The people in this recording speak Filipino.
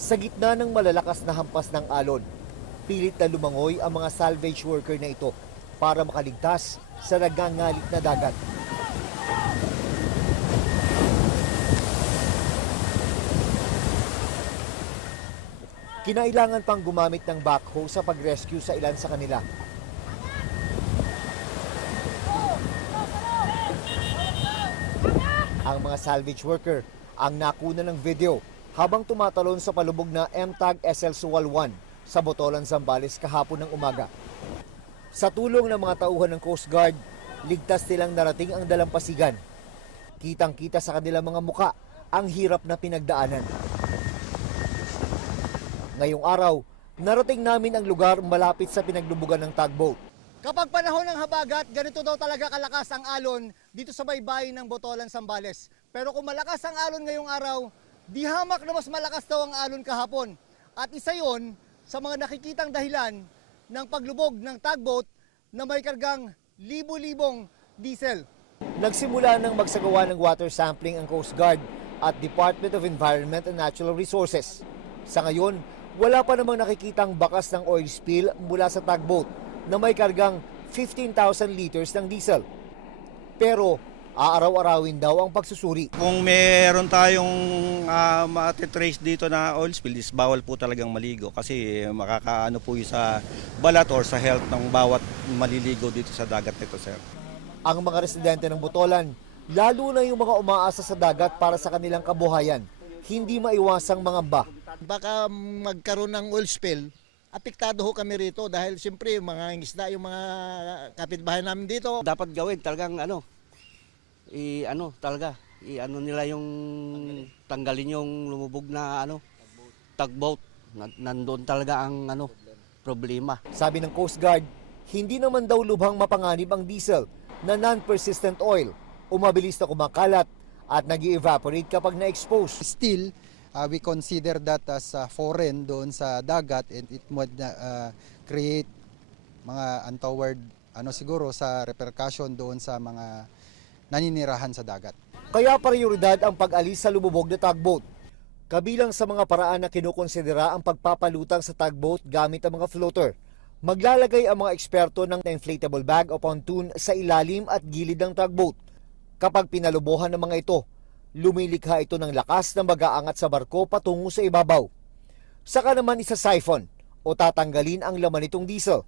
Sa gitna ng malalakas na hampas ng alon, pilit na lumangoy ang mga salvage worker na ito para makaligtas sa nagangalit na dagat. Kinailangan pang gumamit ng backhoe sa pag-rescue sa ilan sa kanila. Ang mga salvage worker ang nakuna ng video habang tumatalon sa palubog na MTAG SL Suwal 1 sa Botolan, Zambales kahapon ng umaga. Sa tulong ng mga tauhan ng Coast Guard, ligtas nilang narating ang dalampasigan. Kitang-kita sa kanilang mga muka ang hirap na pinagdaanan. Ngayong araw, narating namin ang lugar malapit sa pinaglubugan ng tugboat. Kapag panahon ng habagat, ganito daw talaga kalakas ang alon dito sa baybayin ng Botolan, Zambales. Pero kung malakas ang alon ngayong araw, di hamak na mas malakas daw ang alon kahapon. At isa yon sa mga nakikitang dahilan ng paglubog ng tugboat na may kargang libo-libong diesel. Nagsimula ng magsagawa ng water sampling ang Coast Guard at Department of Environment and Natural Resources. Sa ngayon, wala pa namang nakikitang bakas ng oil spill mula sa tugboat na may kargang 15,000 liters ng diesel. Pero aaraw-arawin daw ang pagsusuri. Kung meron tayong matitrace dito na oil spill, bawal po talagang maligo kasi makakaano po yung sa balat or sa health ng bawat maliligo dito sa dagat nito, sir. Ang mga residente ng Botolan, lalo na yung mga umaasa sa dagat para sa kanilang kabuhayan, hindi maiwasang mangamba. Baka magkaroon ng oil spill, apektado ho kami rito dahil siyempre yung mga isda, yung mga kapitbahay namin dito. Dapat gawin talagang nila yung tanggalin yung lumubog na tugboat. Nandoon talaga ang problema. Sabi ng Coast Guard, hindi naman daw lubhang mapanganib ang diesel na non-persistent oil o mabilis na kumakalat at nag-evaporate kapag na-expose. Still, we consider that as foreign doon sa dagat and it would create mga untoward siguro sa repercussion doon sa mga naninirahan sa dagat. Kaya prioridad ang pag-alis sa lumubog na tugboat. Kabilang sa mga paraan na kinukonsidera ang pagpapalutang sa tugboat gamit ang mga floater. Maglalagay ang mga eksperto ng inflatable bag o pontoon sa ilalim at gilid ng tugboat. Kapag pinalubuhan ng mga ito, lumilikha ito ng lakas na mag-aangat sa barko patungo sa ibabaw. Saka naman isa-siphon o tatanggalin ang laman nitong diesel.